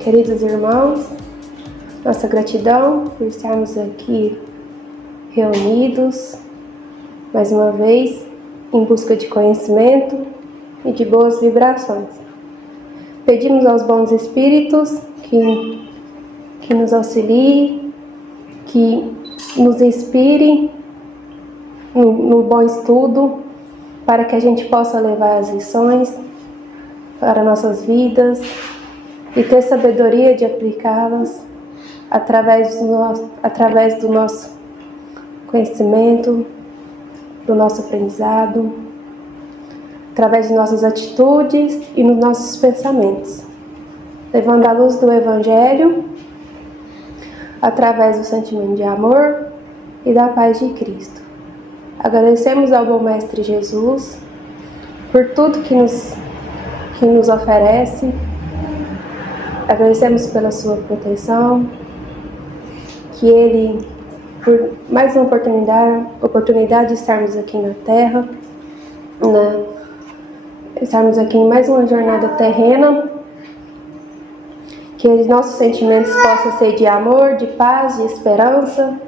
Queridos irmãos, nossa gratidão por estarmos aqui reunidos, mais uma vez, em busca de conhecimento e de boas vibrações. Pedimos aos bons espíritos que nos auxiliem, que nos inspirem no bom estudo, para que a gente possa levar as lições para nossas vidas e ter sabedoria de aplicá-las através do nosso conhecimento, do nosso aprendizado, através de nossas atitudes e nos nossos pensamentos, levando a luz do Evangelho através do sentimento de amor e da paz de Cristo. Agradecemos ao bom Mestre Jesus por tudo que nos oferece. Agradecemos pela sua proteção, que Ele, por mais uma oportunidade de estarmos aqui na Terra, estarmos aqui em mais uma jornada terrena, que os nossos sentimentos possam ser de amor, de paz, de esperança,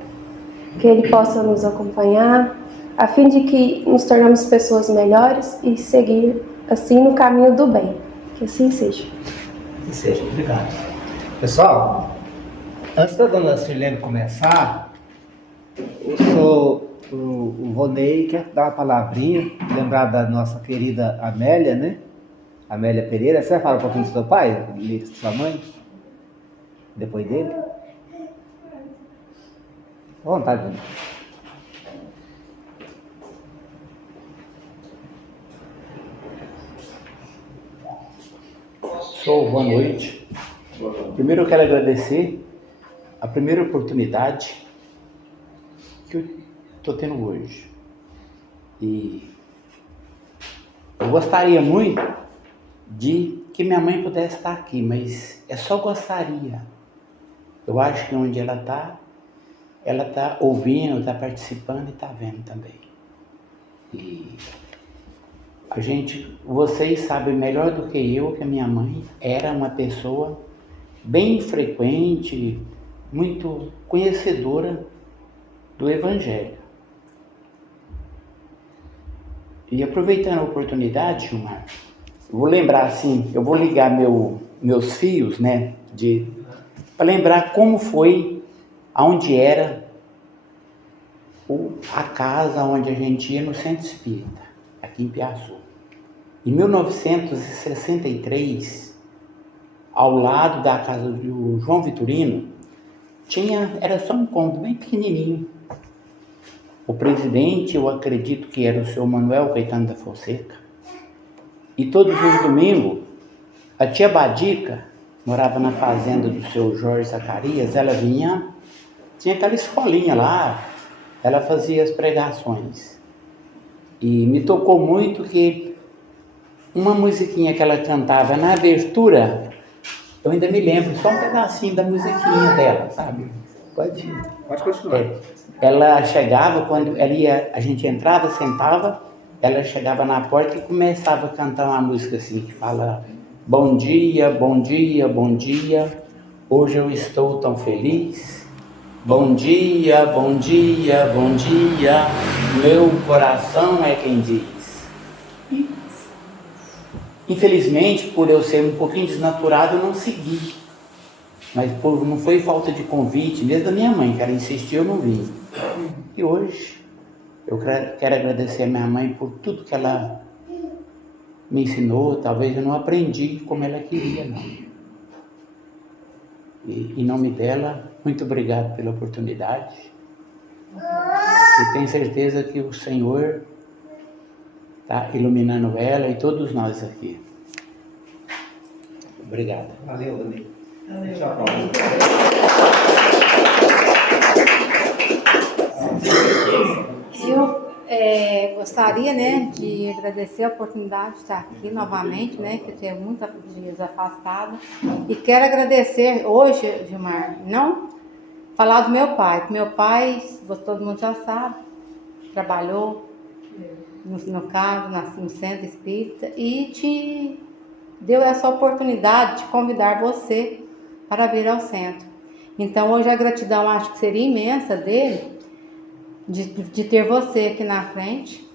que Ele possa nos acompanhar, a fim de que nos tornemos pessoas melhores e seguir assim no caminho do bem. Que assim seja. Que seja, obrigado. Pessoal, antes da dona Sirlene começar, o Ronei quer dar uma palavrinha, lembrar da nossa querida Amélia, né? Amélia Pereira. Você vai falar um pouquinho do seu pai, de sua mãe? Depois dele? À vontade, Dona. Boa noite. Primeiro eu quero agradecer a primeira oportunidade que eu estou tendo hoje. E eu gostaria muito de que minha mãe pudesse estar aqui, mas é só gostaria. Eu acho que onde ela está ouvindo, está participando e está vendo também. E vocês sabem melhor do que eu que a minha mãe era uma pessoa bem frequente, muito conhecedora do Evangelho. E aproveitando a oportunidade, Gilmar, eu vou lembrar assim, eu vou ligar meus fios, né, para lembrar como foi, aonde era a casa onde a gente ia no Centro Espírita, aqui em Piaçu. Em 1963, ao lado da casa do João Vitorino, era só um cômodo bem pequenininho. O presidente, eu acredito que era o senhor Manuel Caetano da Fonseca. E todos os domingos, a tia Badica, morava na fazenda do seu Jorge Zacarias, ela vinha, tinha aquela escolinha lá, ela fazia as pregações. E me tocou muito que uma musiquinha que ela cantava na abertura, eu ainda me lembro, só um pedacinho da musiquinha dela, sabe? Pode continuar. Ela chegava, quando a gente entrava, sentava, ela chegava na porta e começava a cantar uma música assim, que fala: bom dia, bom dia, bom dia, hoje eu estou tão feliz. Bom dia, bom dia, bom dia, meu coração é quem diz. Infelizmente, por eu ser um pouquinho desnaturado, eu não segui. Mas não foi falta de convite, mesmo da minha mãe, que ela insistiu, eu não vim. E hoje, eu quero agradecer a minha mãe por tudo que ela me ensinou. Talvez eu não aprendi como ela queria, não. E, em nome dela, muito obrigado pela oportunidade. E tenho certeza que o Senhor está iluminando ela e todos nós aqui. Obrigado. Valeu, Dani. Eu gostaria, né, de agradecer a oportunidade de estar aqui novamente, né, que eu tenho muitos dias afastado. E quero agradecer hoje, Gilmar, não falar do meu pai, que meu pai, todo mundo já sabe, trabalhou no caso, no Centro Espírita, e te deu essa oportunidade de convidar você para vir ao centro. Então hoje a gratidão acho que seria imensa dele, de ter você aqui na frente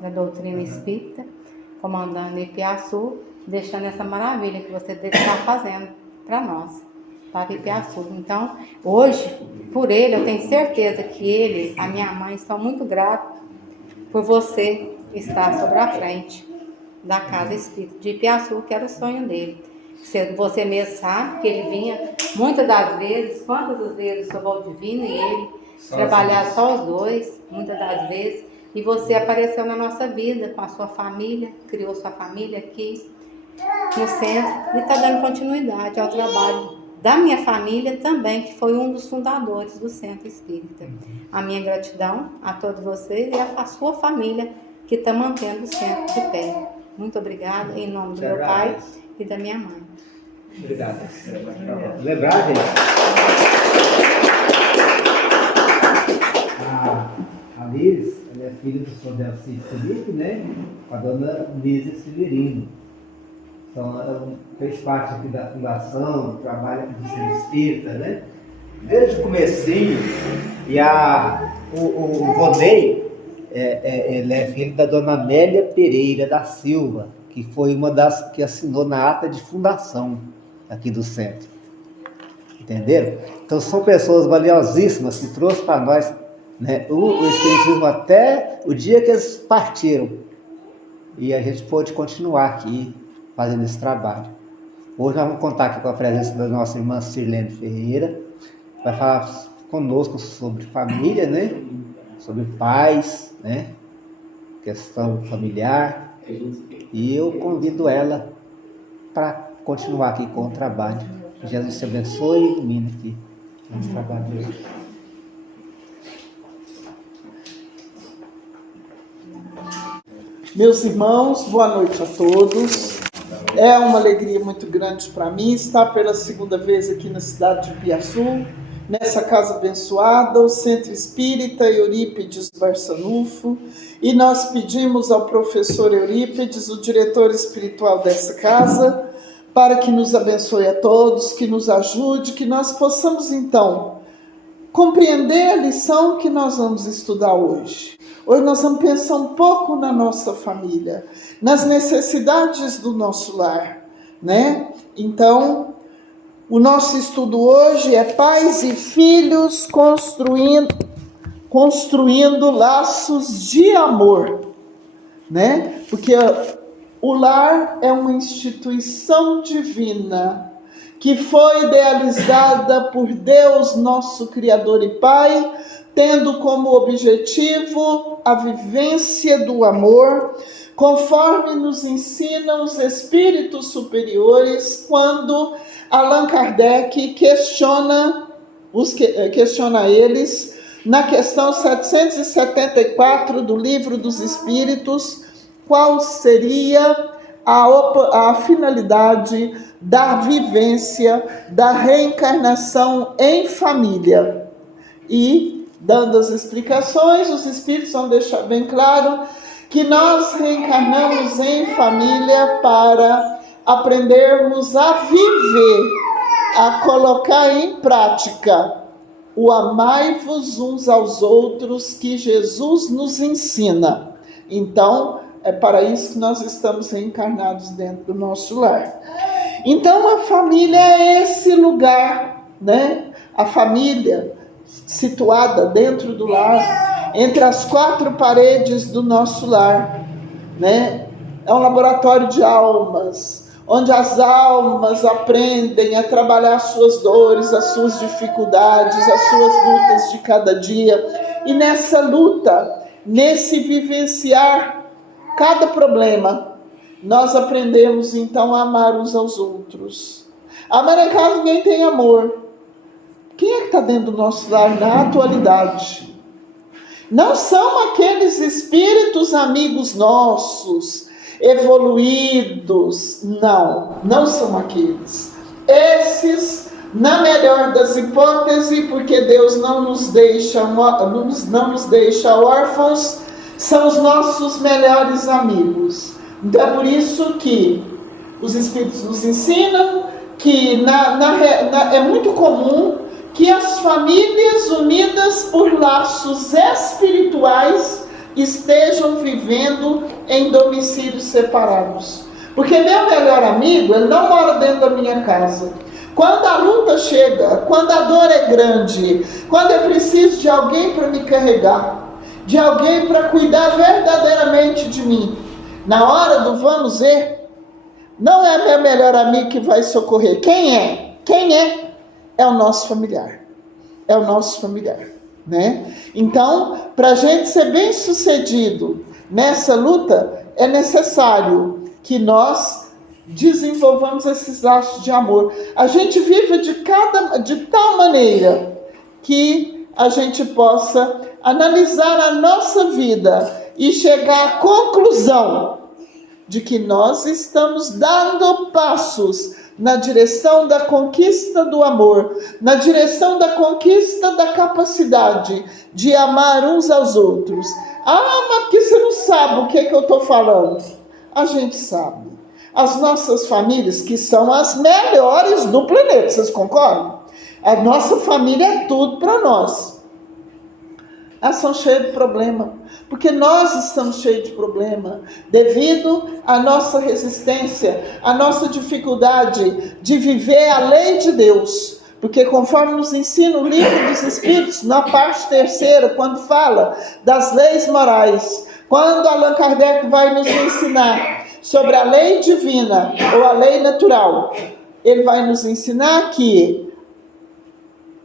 da doutrina espírita, comandando Ipiaçu, deixando essa maravilha que você está fazendo para nós, para Ipiaçu. Então, hoje, por ele, eu tenho certeza que ele, a minha mãe, estão muito gratos por você estar sobre a frente da Casa Espírita de Ipiaçu, que era o sonho dele. Você mesmo sabe que ele vinha muitas das vezes, quantas vezes o Valdivino e ele, trabalhar só os dois, muitas das vezes, e você apareceu na nossa vida com a sua família, criou sua família aqui no centro e está dando continuidade ao trabalho da minha família também, que foi um dos fundadores do Centro Espírita. A minha gratidão a todos vocês e a sua família que está mantendo o centro de pé. Muito obrigada, em nome do meu pai e da minha mãe. Obrigado. Lembrar, gente? A Liz, ela é filha do Sr. Delcídio Felipe, né? Com a dona Lísia Severino. Então, ela fez parte aqui da fundação, trabalha com o Centro Espírita, né? Desde o comecinho. E o Vodei, ele é filho da dona Amélia Pereira da Silva, que foi uma das que assinou na ata de fundação aqui do centro. Entenderam? Então são pessoas valiosíssimas que trouxeram para nós, né, o Espiritismo até o dia que eles partiram. E a gente pôde continuar aqui fazendo esse trabalho. Hoje nós vamos contar aqui com a presença da nossa irmã Sirlene Ferreira, que vai falar conosco sobre família, né? Sobre pais, né? Questão familiar. E eu convido ela para continuar aqui com o trabalho. Que Jesus te abençoe e ilumine aqui no trabalho de hoje. Meus irmãos, boa noite a todos. É uma alegria muito grande para mim estar pela segunda vez aqui na cidade de Ipiaçu, nessa casa abençoada, o Centro Espírita Eurípides Barçanufo, e nós pedimos ao professor Eurípides, o diretor espiritual dessa casa, para que nos abençoe a todos, que nos ajude, que nós possamos então compreender a lição que nós vamos estudar hoje. Hoje nós vamos pensar um pouco na nossa família, nas necessidades do nosso lar, né? Então, o nosso estudo hoje é pais e filhos construindo laços de amor, né? Porque o lar é uma instituição divina que foi idealizada por Deus, nosso Criador e Pai, tendo como objetivo a vivência do amor, conforme nos ensinam os espíritos superiores, quando Allan Kardec questiona eles na questão 774 do Livro dos Espíritos, qual seria a finalidade da vivência da reencarnação em família. E, dando as explicações, os espíritos vão deixar bem claro que nós reencarnamos em família para aprendermos a viver, a colocar em prática o amai-vos uns aos outros que Jesus nos ensina. Então, é para isso que nós estamos reencarnados dentro do nosso lar. Então, a família é esse lugar, né? A família situada dentro do lar, entre as quatro paredes do nosso lar, né? É um laboratório de almas, onde as almas aprendem a trabalhar as suas dores, as suas dificuldades, as suas lutas de cada dia. E nessa luta, nesse vivenciar cada problema, nós aprendemos então a amar uns aos outros. Amar em casa ninguém tem amor. Quem é que está dentro do nosso lar na atualidade? Não são aqueles espíritos amigos nossos, evoluídos. Não são aqueles. Esses, na melhor das hipóteses, porque Deus não nos deixa órfãos, são os nossos melhores amigos. Então é por isso que os espíritos nos ensinam que é muito comum que as famílias unidas por laços espirituais estejam vivendo em domicílios separados. Porque meu melhor amigo, ele não mora dentro da minha casa. Quando a luta chega, quando a dor é grande, quando eu preciso de alguém para me carregar, de alguém para cuidar verdadeiramente de mim, na hora do vamos ver, não é meu melhor amigo que vai socorrer. Quem é? Quem é? É o nosso familiar. É o nosso familiar, né? Então, para a gente ser bem sucedido nessa luta, é necessário que nós desenvolvamos esses laços de amor. A gente vive de tal maneira que a gente possa analisar a nossa vida e chegar à conclusão de que nós estamos dando passos na direção da conquista do amor, na direção da conquista da capacidade de amar uns aos outros. Ah, mas porque você não sabe o que eu estou falando? A gente sabe. As nossas famílias, que são as melhores do planeta, vocês concordam? A nossa família é tudo para nós. Elas são cheias de problema, porque nós estamos cheios de problema, devido à nossa resistência, à nossa dificuldade de viver a lei de Deus. Porque conforme nos ensina o livro dos Espíritos, na parte 3ª, quando fala das leis morais, quando Allan Kardec vai nos ensinar sobre a lei divina ou a lei natural, ele vai nos ensinar que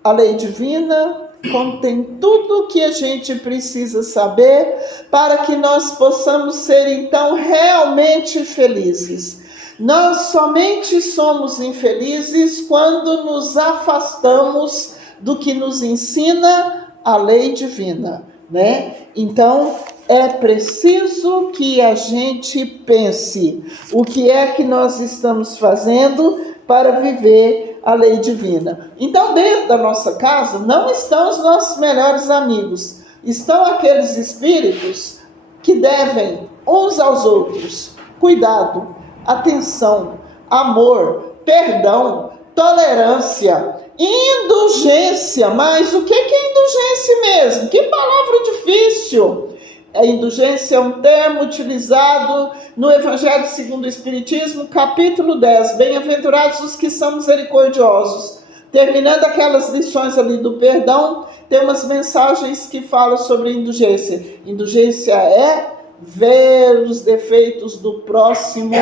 a lei divina contém tudo o que a gente precisa saber para que nós possamos ser, então, realmente felizes. Nós somente somos infelizes quando nos afastamos do que nos ensina a lei divina, né? Então, é preciso que a gente pense o que é que nós estamos fazendo para viver a lei divina. Então, dentro da nossa casa, não estão os nossos melhores amigos. Estão aqueles espíritos que devem uns aos outros cuidado, atenção, amor, perdão, tolerância, indulgência. Mas o que é indulgência mesmo? Que palavra difícil! A indulgência é um termo utilizado no Evangelho segundo o Espiritismo, capítulo 10. Bem-aventurados os que são misericordiosos. Terminando aquelas lições ali do perdão, tem umas mensagens que falam sobre indulgência. Indulgência é ver os defeitos do próximo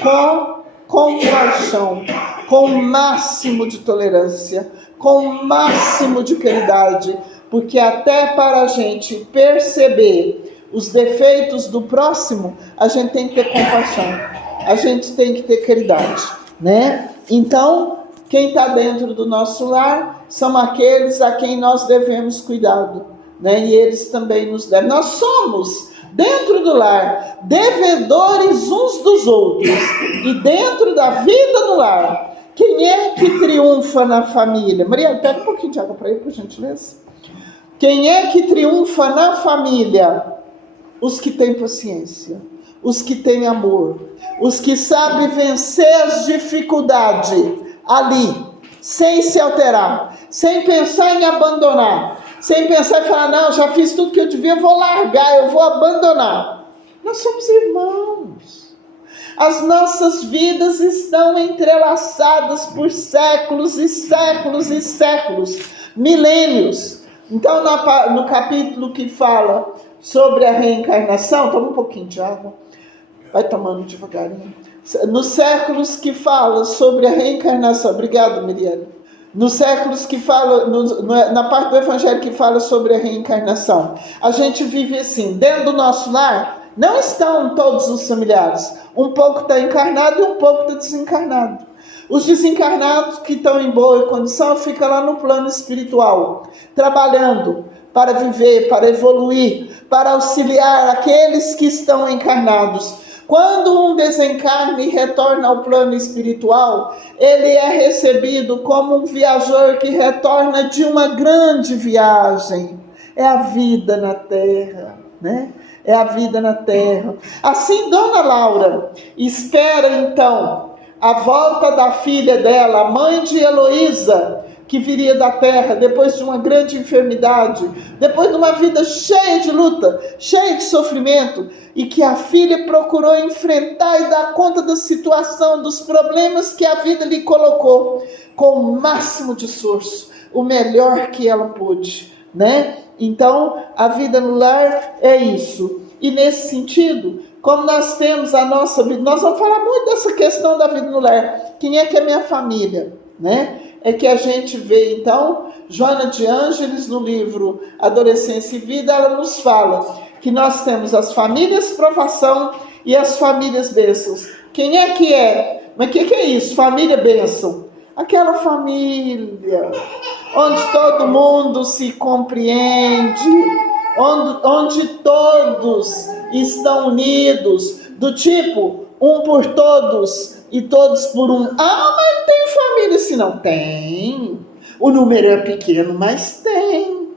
com compaixão, com o máximo de tolerância, com o máximo de caridade, porque até para a gente perceber os defeitos do próximo, a gente tem que ter compaixão, a gente tem que ter caridade, né? Então, quem está dentro do nosso lar são aqueles a quem nós devemos cuidado, né? E eles também nos devem. Nós somos, dentro do lar, devedores uns dos outros. E dentro da vida do lar, quem é que triunfa na família? Maria, pega um pouquinho de água para ele, por gentileza. Quem é que triunfa na família? Os que têm paciência, os que têm amor, os que sabem vencer as dificuldades ali, sem se alterar, sem pensar em abandonar, sem pensar em falar, não, já fiz tudo que eu devia, vou largar, eu vou abandonar. Nós somos irmãos. As nossas vidas estão entrelaçadas por séculos e séculos e séculos, milênios. Então, no capítulo que fala sobre a reencarnação, toma um pouquinho de água, vai tomando devagarinho. Nos séculos que fala sobre a reencarnação, obrigado, Miriam. Nos séculos que fala, na parte do Evangelho que fala sobre a reencarnação, a gente vive assim, dentro do nosso lar, não estão todos os familiares. Um pouco está encarnado e um pouco está desencarnado. Os desencarnados que estão em boa condição ficam lá no plano espiritual, trabalhando para viver, para evoluir, para auxiliar aqueles que estão encarnados. Quando um desencarna e retorna ao plano espiritual, ele é recebido como um viajor que retorna de uma grande viagem. É a vida na Terra, né? É a vida na Terra. Assim, Dona Laura espera, então, a volta da filha dela, a mãe de Heloísa, que viria da terra depois de uma grande enfermidade, depois de uma vida cheia de luta, cheia de sofrimento, e que a filha procurou enfrentar e dar conta da situação, dos problemas que a vida lhe colocou, com o máximo de esforço, o melhor que ela pôde, né? Então, a vida no lar é isso. E nesse sentido, como nós temos a nossa vida, nós vamos falar muito dessa questão da vida no lar. Quem é que é minha família, né? É que a gente vê, então, Joana de Ângeles, no livro Adolescência e Vida, ela nos fala que nós temos as famílias provação e as famílias bênçãos. Quem é que é? Mas o que é isso? Família bênção. Aquela família onde todo mundo se compreende, onde todos estão unidos, do tipo, um por todos e todos por um. Ah, mas tem família assim? Não tem. O número é pequeno, mas tem.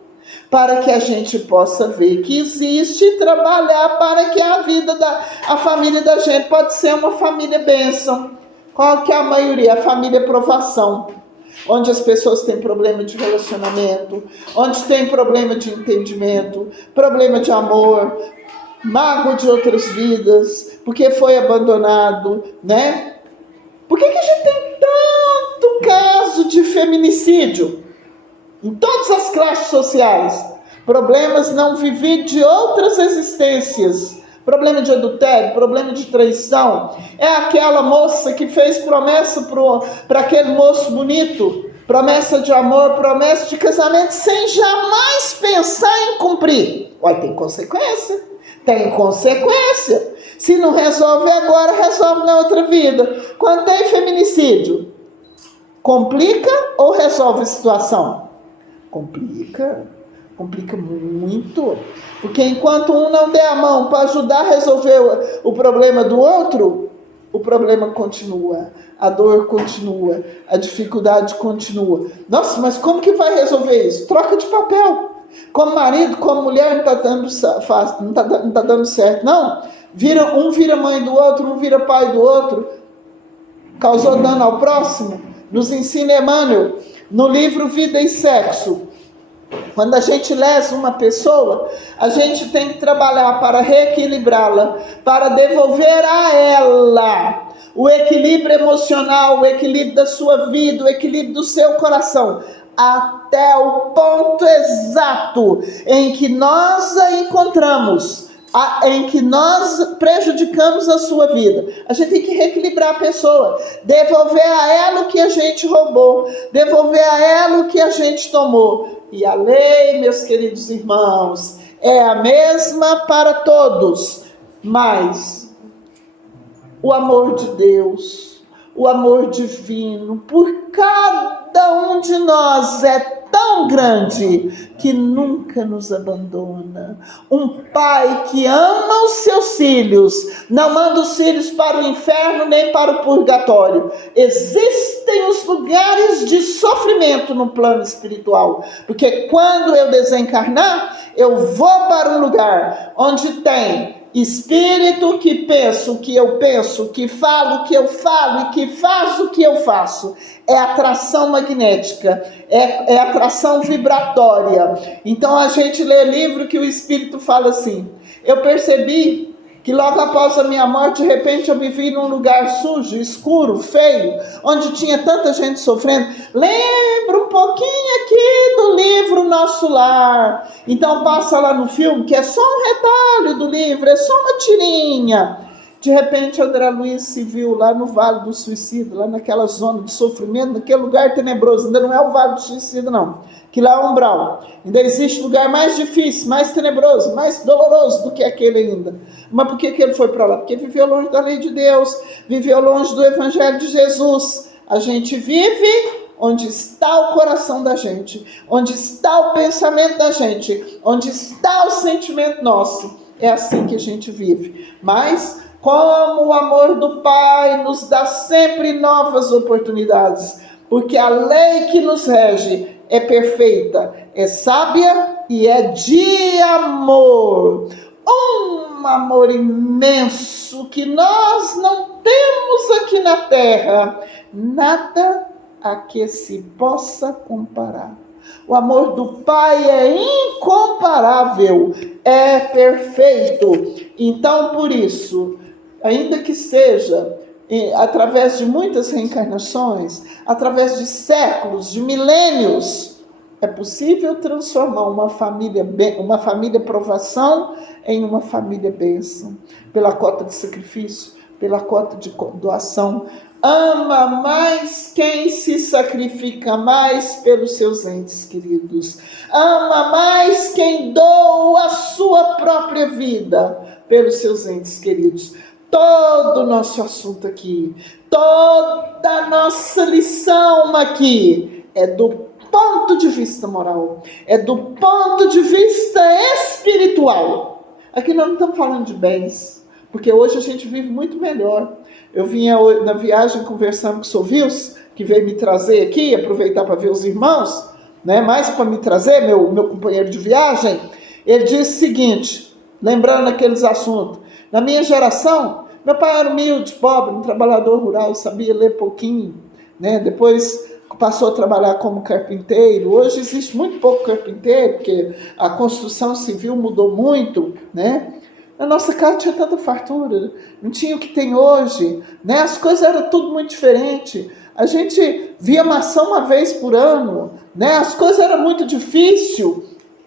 Para que a gente possa ver que existe e trabalhar para que a família da gente pode ser uma família bênção. Qual que é a maioria? A família provação. Onde as pessoas têm problema de relacionamento, onde tem problema de entendimento, problema de amor, mágoa de outras vidas, porque foi abandonado, né? Por que a gente tem tanto caso de feminicídio? Em todas as classes sociais. Problemas não vividos de outras existências. Problema de adultério, problema de traição. É aquela moça que fez promessa para aquele moço bonito. Promessa de amor, promessa de casamento, sem jamais pensar em cumprir. Olha, tem consequência. Tem consequência. Se não resolve agora, resolve na outra vida. Quando tem feminicídio, complica ou resolve a situação? Complica muito, porque enquanto um não der a mão para ajudar a resolver o problema do outro, o problema continua, a dor continua, a dificuldade continua. Nossa, mas como que vai resolver isso? Troca de papel. Como marido, como mulher, não está dando certo, não. Um vira mãe do outro, um vira pai do outro, causou dano ao próximo. Nos ensina Emmanuel, no livro Vida e Sexo. Quando a gente lesa uma pessoa, a gente tem que trabalhar para reequilibrá-la, para devolver a ela o equilíbrio emocional, o equilíbrio da sua vida, o equilíbrio do seu coração, até o ponto exato em que nós a encontramos, em que nós prejudicamos a sua vida. A gente tem que reequilibrar a pessoa, devolver a ela o que a gente roubou, devolver a ela o que a gente tomou. E a lei, meus queridos irmãos, é a mesma para todos, mas o amor de Deus, o amor divino por cada um de nós é tão grande que nunca nos abandona. Um pai que ama os seus filhos, não manda os filhos para o inferno nem para o purgatório. Existem os lugares de sofrimento no plano espiritual, porque quando eu desencarnar, eu vou para um lugar onde tem espírito que pensa o que eu penso, que fala o que eu falo e que faz o que eu faço. É atração magnética, é atração vibratória. Então a gente lê livro que o espírito fala assim: eu percebi que logo após a minha morte, de repente eu me vi num lugar sujo, escuro, feio, onde tinha tanta gente sofrendo. Lembra um pouquinho aqui do livro Nosso Lar. Então passa lá no filme, que é só um retalho do livro, é só uma tirinha. De repente, André Luiz se viu lá no Vale do Suicídio, lá naquela zona de sofrimento, naquele lugar tenebroso. Ainda não é o Vale do Suicídio, não. Que lá é o umbral. Ainda existe lugar mais difícil, mais tenebroso, mais doloroso do que aquele ainda. Mas por que ele foi para lá? Porque viveu longe da lei de Deus, viveu longe do Evangelho de Jesus. A gente vive onde está o coração da gente, onde está o pensamento da gente, onde está o sentimento nosso. É assim que a gente vive. Mas como o amor do Pai nos dá sempre novas oportunidades, porque a lei que nos rege é perfeita, é sábia e é de amor. um amor imenso que nós não temos aqui na terra, nada a que se possa comparar. O amor do Pai é incomparável, é perfeito. Então, por isso, ainda que seja através de muitas reencarnações, através de séculos, de milênios, é possível transformar uma família provação em uma família bênção, pela cota de sacrifício, pela cota de doação. Ama mais quem se sacrifica mais pelos seus entes queridos. Ama mais quem doa a sua própria vida pelos seus entes queridos. Todo o nosso assunto aqui, toda a nossa lição aqui é do ponto de vista moral, é do ponto de vista espiritual. Aqui nós não estamos falando de bens, porque hoje a gente vive muito melhor. Eu vinha na viagem conversando com o Sovius, que veio me trazer aqui, aproveitar para ver os irmãos, né? Mais para me trazer, meu companheiro de viagem. Ele disse o seguinte, lembrando aqueles assuntos: na minha geração, meu pai era humilde, pobre, um trabalhador rural, sabia ler pouquinho, né? Depois passou a trabalhar como carpinteiro. Hoje existe muito pouco carpinteiro, porque a construção civil mudou muito, né? Na nossa casa tinha tanta fartura, não tinha o que tem hoje, né? As coisas eram tudo muito diferente. A gente via maçã uma vez por ano, né? As coisas eram muito difíceis.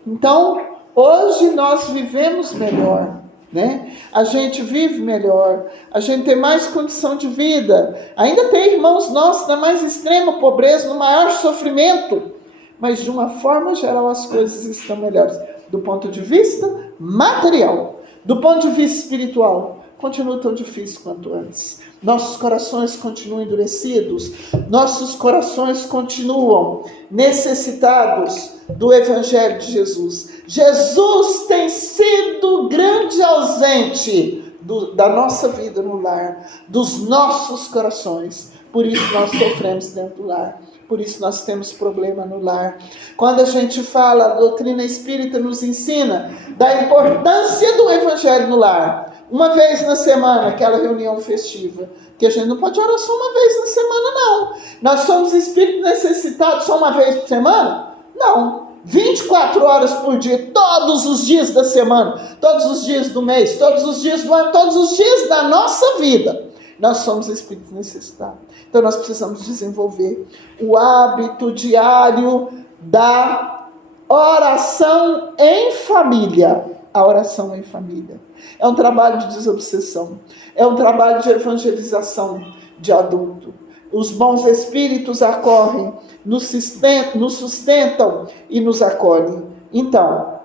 Então, hoje nós vivemos melhor, né? A gente vive melhor, a gente tem mais condição de vida. Ainda tem irmãos nossos na mais extrema pobreza, no maior sofrimento, mas de uma forma geral as coisas estão melhores, do ponto de vista material. Do ponto de vista espiritual, continua tão difícil quanto antes. Nossos corações continuam endurecidos, nossos corações continuam necessitados do Evangelho de Jesus. Jesus tem sido grande ausente da nossa vida no lar, dos nossos corações. Por isso nós sofremos dentro do lar. Por isso nós temos problema no lar. Quando a gente fala, a doutrina espírita nos ensina da importância do Evangelho no lar. Uma vez na semana, aquela reunião festiva, que a gente não pode orar só uma vez na semana, não. Nós somos espíritos necessitados só uma vez por semana? Não. 24 horas por dia, todos os dias da semana, todos os dias do mês, todos os dias do ano, todos os dias da nossa vida. Nós somos espíritos necessitados. Então nós precisamos desenvolver o hábito diário da oração em família. A oração em família. É um trabalho de desobsessão. É um trabalho de evangelização de adulto. Os bons espíritos acorrem, nos sustentam e nos acolhem. Então,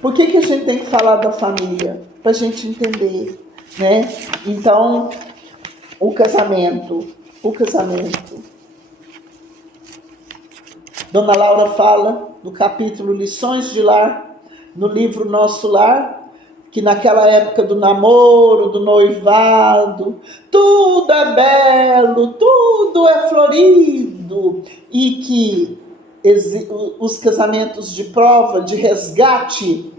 por que a gente tem que falar da família? Para a gente entender, né? Então, o casamento. Dona Laura fala no capítulo Lições de Lar, no livro Nosso Lar, que naquela época do namoro, do noivado, tudo é belo, tudo é florido, e que os casamentos de prova, de resgate,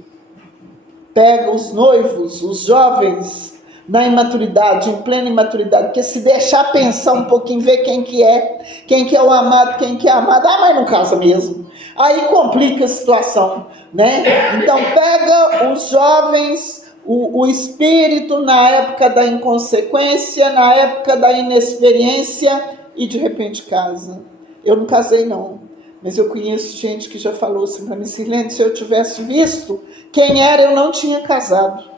pegam os noivos, os jovens, na imaturidade, em plena imaturidade, porque se deixar pensar um pouquinho, ver quem que é o amado, quem que é amado, mas não casa mesmo. Aí complica a situação, né? Então pega os jovens, o espírito na época da inconsequência, na época da inexperiência, e de repente casa. Eu não casei não, mas eu conheço gente que já falou assim para mim, Sirlene, se eu tivesse visto quem era, eu não tinha casado.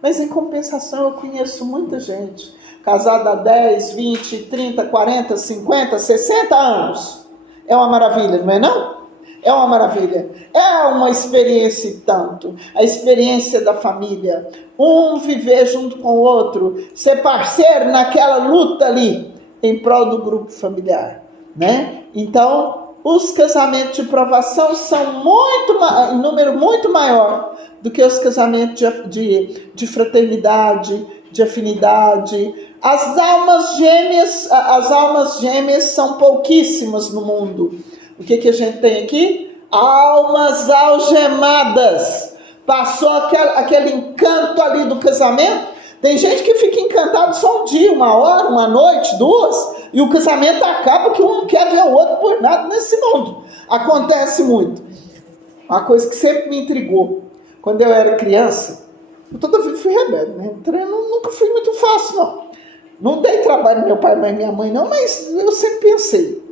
Mas em compensação eu conheço muita gente, casada há 10, 20, 30, 40, 50, 60 anos. É uma maravilha, não é não? É uma maravilha. É uma experiência e tanto. A experiência da família. Um viver junto com o outro, ser parceiro naquela luta ali, em prol do grupo familiar, né? Então, os casamentos de provação são em número muito maior do que os casamentos de fraternidade, de afinidade. As almas gêmeas são pouquíssimas no mundo. O que a gente tem aqui? Almas algemadas. Passou aquele encanto ali do casamento. Tem gente que fica encantado só um dia, uma hora, uma noite, duas, e o casamento acaba que um não quer ver o outro por nada nesse mundo. Acontece muito. Uma coisa que sempre me intrigou. Quando eu era criança, eu toda vida fui rebelde, né? Nunca fui muito fácil, não. Não dei trabalho ao meu pai e minha mãe, não, mas eu sempre pensei.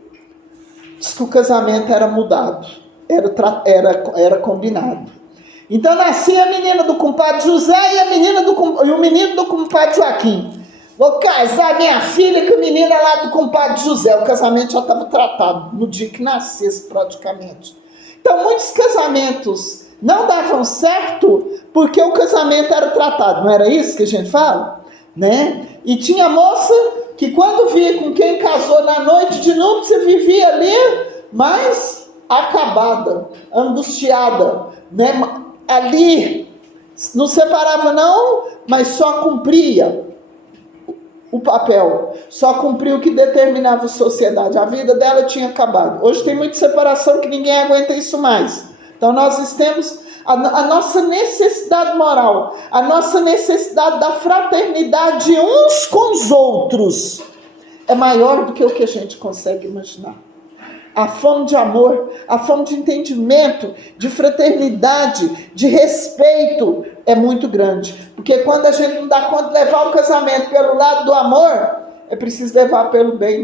Diz que o casamento era mudado, era combinado. Então nascia a menina do compadre José e o menino do compadre Joaquim. Vou casar minha filha com a menina lá do compadre José. O casamento já estava tratado no dia que nascesse, praticamente. Então muitos casamentos não davam certo porque o casamento era tratado. Não era isso que a gente fala? Né? E tinha moça que quando via com quem casou na noite de núpcias vivia ali, mas acabada, angustiada, né? Ali não separava não, mas só cumpria o papel, só cumpria o que determinava a sociedade. A vida dela tinha acabado. Hoje tem muita separação que ninguém aguenta isso mais. Então nós temos a nossa necessidade moral, a nossa necessidade da fraternidade uns com os outros é maior do que o que a gente consegue imaginar. A fome de amor, a fome de entendimento, de fraternidade, de respeito é muito grande. Porque quando a gente não dá conta de levar o casamento pelo lado do amor, é preciso levar pelo bem,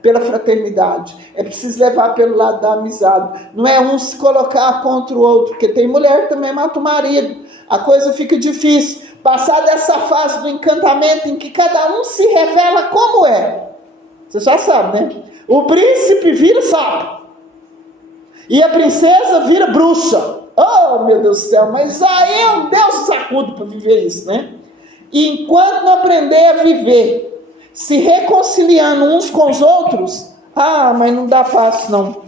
pela fraternidade. É preciso levar pelo lado da amizade. Não é um se colocar contra o outro, porque tem mulher que também mata o marido. A coisa fica difícil. Passar dessa fase do encantamento em que cada um se revela como é. Você já sabe, né? O príncipe vira sapo. E a princesa vira bruxa. Oh, meu Deus do céu. Mas aí é um Deus sacudo para viver isso, né? E enquanto não aprender a viver, se reconciliando uns com os outros, mas não dá fácil, não.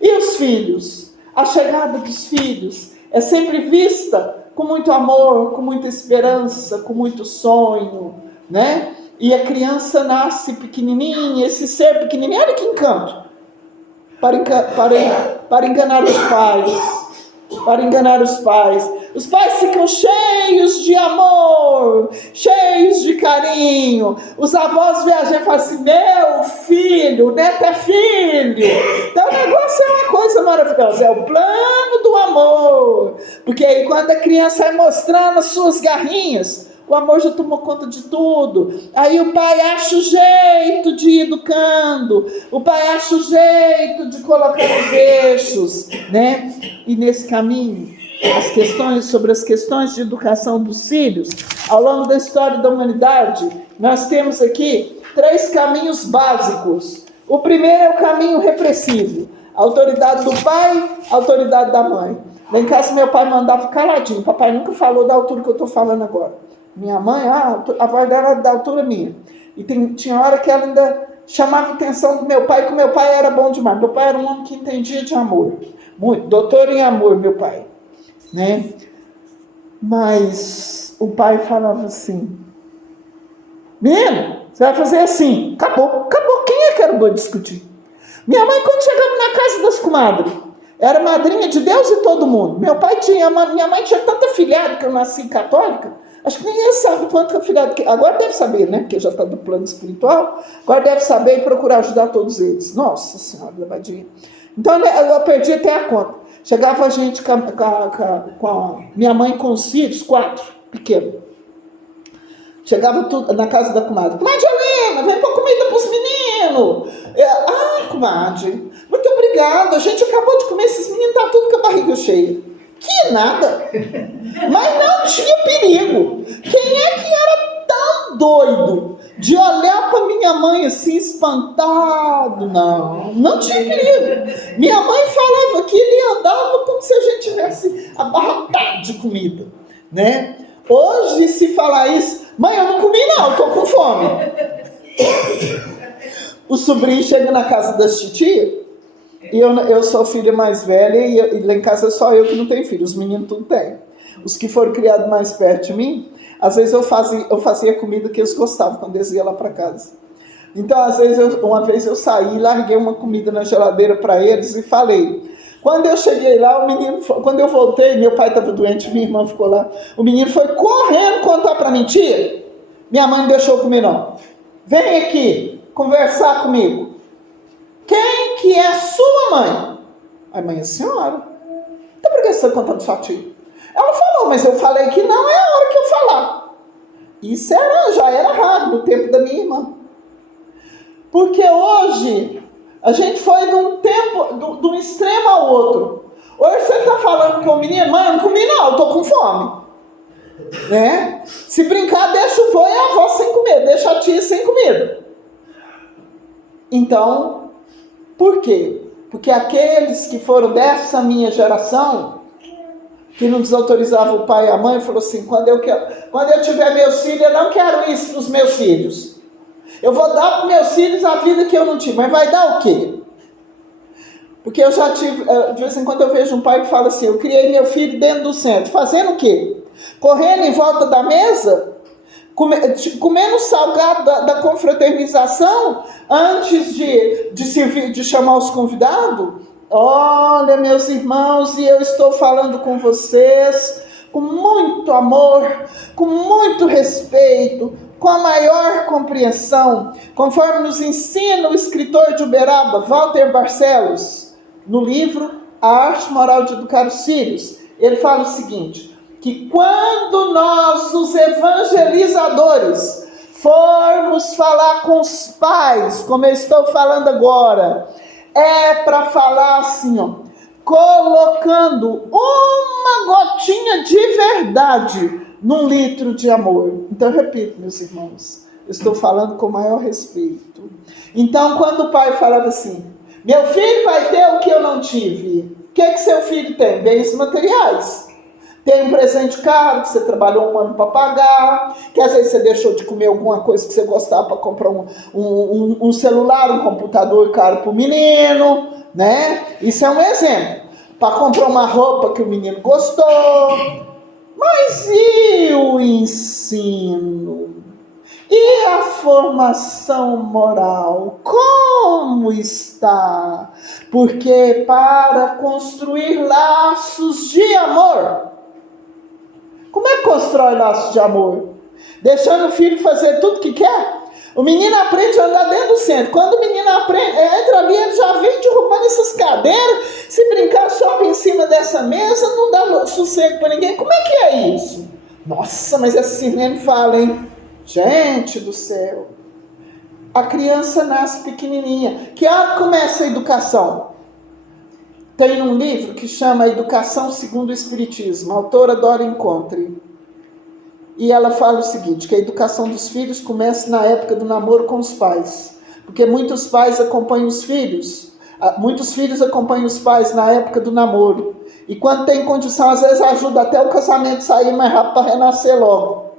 E os filhos? A chegada dos filhos é sempre vista com muito amor, com muita esperança, com muito sonho, né? E a criança nasce pequenininha, esse ser pequenininho, olha que encanto, para enganar os pais, Os pais ficam cheios de amor, cheios de carinho. Os avós viajam e falam assim, meu filho, o neto é filho. Então o negócio é uma coisa maravilhosa, é o plano do amor. Porque aí quando a criança vai mostrando as suas garrinhas, o amor já tomou conta de tudo. Aí o pai acha o jeito de ir educando. O pai acha o jeito de colocar os eixos, né? E nesse caminho, sobre as questões de educação dos filhos, ao longo da história da humanidade, nós temos aqui 3 caminhos básicos. O primeiro é o caminho repressivo. A autoridade do pai, a autoridade da mãe. Lá em casa meu pai mandava caladinho. Papai nunca falou da altura que eu estou falando agora. Minha mãe, a voz dela era da altura minha. E tinha hora que ela ainda chamava a atenção do meu pai, que o meu pai era bom demais. Meu pai era um homem que entendia de amor. Muito, doutor em amor, meu pai. Né? Mas o pai falava assim, menino, você vai fazer assim. Acabou. Quem é que era bom discutir? Minha mãe, quando chegava na casa das comadres, era madrinha de Deus e todo mundo. Minha mãe tinha tanta filhada que eu nasci católica. Acho que ninguém sabe quanto afilhado. Agora deve saber, né? Porque já está do plano espiritual. Agora deve saber e procurar ajudar todos eles. Nossa Senhora, levadinha. Então eu perdi até a conta. Chegava a gente com a minha mãe com os filhos, 4, pequenos. Chegava tudo na casa da comadre. Comadre Helena, vem pôr comida para os meninos. Comadre, muito obrigada. A gente acabou de comer, esses meninos estão tudo com a barriga cheia. Que nada. Mas não tinha perigo. Quem é que era tão doido de olhar para minha mãe assim, espantado? Não tinha perigo. Minha mãe falava que ele andava como se a gente tivesse abarrotado de comida, né? Hoje, se falar isso, mãe, eu não comi não, estou com fome. O sobrinho chega na casa das titias, e eu sou filha mais velha, e lá em casa é só eu que não tenho filho, os meninos tudo têm. Os que foram criados mais perto de mim, às vezes eu fazia comida que eles gostavam quando eles iam lá para casa. Então, às vezes, uma vez eu saí, larguei uma comida na geladeira para eles e falei, Quando eu cheguei lá, quando eu voltei, meu pai estava doente, minha irmã ficou lá. O menino foi correndo contar para mim: tia, minha mãe não deixou comer não. Vem aqui conversar comigo. Quem que é sua mãe? A mãe é a senhora. Então por que você está contando sua tia? Ela falou: mas eu falei que não é a hora que eu falar. Isso já era raro no tempo da minha irmã. Porque hoje a gente foi de um tempo, de um extremo ao outro. Hoje você está falando com o menino: mãe, eu não comi não, eu estou com fome. Né? Se brincar, deixa o vô e a avó sem comer, deixa a tia sem comida. Então, por quê? Porque aqueles que foram dessa minha geração, que não desautorizavam o pai e a mãe, falou assim: quando eu tiver meus filhos, eu não quero isso para os meus filhos. Eu vou dar para os meus filhos a vida que eu não tive. Mas vai dar o quê? Porque eu já tive, de vez em quando eu vejo um pai que fala assim: eu criei meu filho dentro do centro. Fazendo o quê? Correndo em volta da mesa, comendo salgado da confraternização, antes de chamar os convidados. Olha, meus irmãos, e eu estou falando com vocês com muito amor, com muito respeito, com a maior compreensão, conforme nos ensina o escritor de Uberaba, Walter Barcelos, no livro A Arte Moral de Educar os Filhos. Ele fala o seguinte: que quando nós, os evangelizadores, formos falar com os pais, como eu estou falando agora, é para falar assim, ó, colocando uma gotinha de verdade num litro de amor. Então, eu repito, meus irmãos, eu estou falando com o maior respeito. Então, quando o pai falava assim: meu filho vai ter o que eu não tive. O que seu filho tem? Bens materiais. Tem um presente caro que você trabalhou um ano para pagar, que às vezes você deixou de comer alguma coisa que você gostava para comprar um celular, um computador caro para o menino, né? Isso é um exemplo. Para comprar uma roupa que o menino gostou. Mas e o ensino? E a formação moral? Como está? Porque para construir laços de amor, como é que constrói laços de amor? Deixando o filho fazer tudo que quer? O menino aprende a andar dentro do centro. Quando o menino entra ali, ele já vem derrubando essas cadeiras. Se brincar, sobe em cima dessa mesa, não dá sossego para ninguém. Como é que é isso? Nossa, mas essa sirene fala, hein? Gente do céu. A criança nasce pequenininha. Que hora começa a educação? Tem um livro que chama Educação Segundo o Espiritismo, a autora Dora Encontre. E ela fala o seguinte, que a educação dos filhos começa na época do namoro com os pais. Porque muitos pais acompanham os filhos, muitos filhos acompanham os pais na época do namoro. E quando tem condição, às vezes ajuda até o casamento sair mais rápido para renascer logo.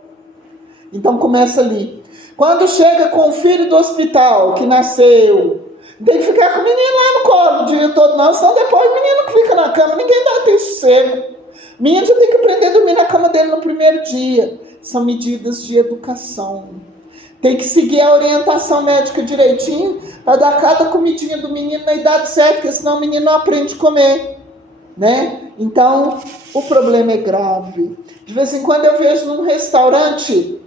Então começa ali. Quando chega com o filho do hospital, que nasceu, tem que ficar com o menino lá no colo o dia todo, não, senão depois o menino fica na cama, ninguém vai ter sossego. O menino já tem que aprender a dormir na cama dele no primeiro dia. São medidas de educação. Tem que seguir a orientação médica direitinho para dar cada comidinha do menino na idade certa, porque senão o menino não aprende a comer, né? Então, o problema é grave. De vez em quando eu vejo num restaurante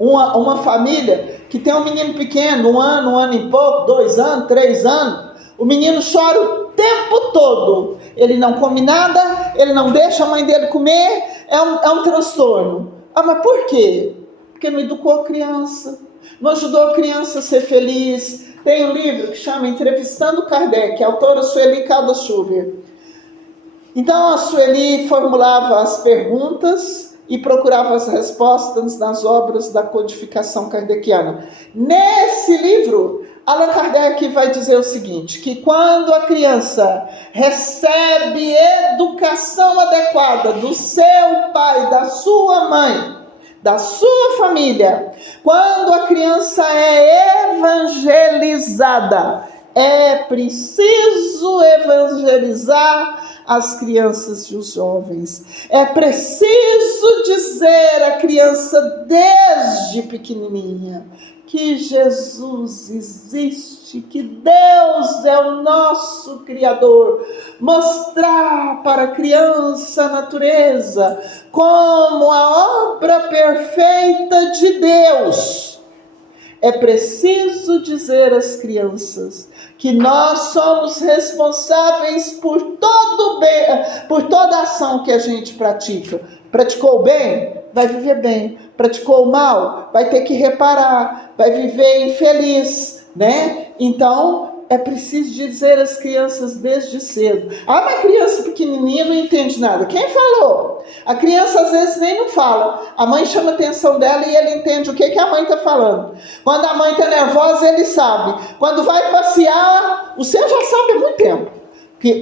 uma família que tem um menino pequeno, um ano e pouco, 2 anos, 3 anos, o menino chora o tempo todo, ele não come nada, ele não deixa a mãe dele comer, é um transtorno. Ah, mas por quê? Porque não educou a criança, não ajudou a criança a ser feliz. Tem um livro que chama Entrevistando Kardec, a autora Sueli Caldas Schubert. Então a Sueli formulava as perguntas e procurava as respostas nas obras da codificação kardeciana. Nesse livro, Allan Kardec vai dizer o seguinte, que quando a criança recebe educação adequada do seu pai, da sua mãe, da sua família, quando a criança é evangelizada, é preciso evangelizar as crianças e os jovens. É preciso dizer à criança desde pequenininha que Jesus existe que Deus é o nosso Criador, mostrar para a criança a natureza como a obra perfeita de Deus. É preciso dizer às crianças que nós somos responsáveis por toda a ação que a gente pratica. Praticou o bem? Vai viver bem. Praticou o mal? Vai ter que reparar. Vai viver infeliz, né? Então, é preciso dizer às crianças desde cedo. Uma criança pequenininha não entende nada. Quem falou? A criança às vezes nem não fala. A mãe chama a atenção dela e ele entende o que a mãe está falando. Quando a mãe está nervosa, ele sabe. Quando vai passear, você já sabe há muito tempo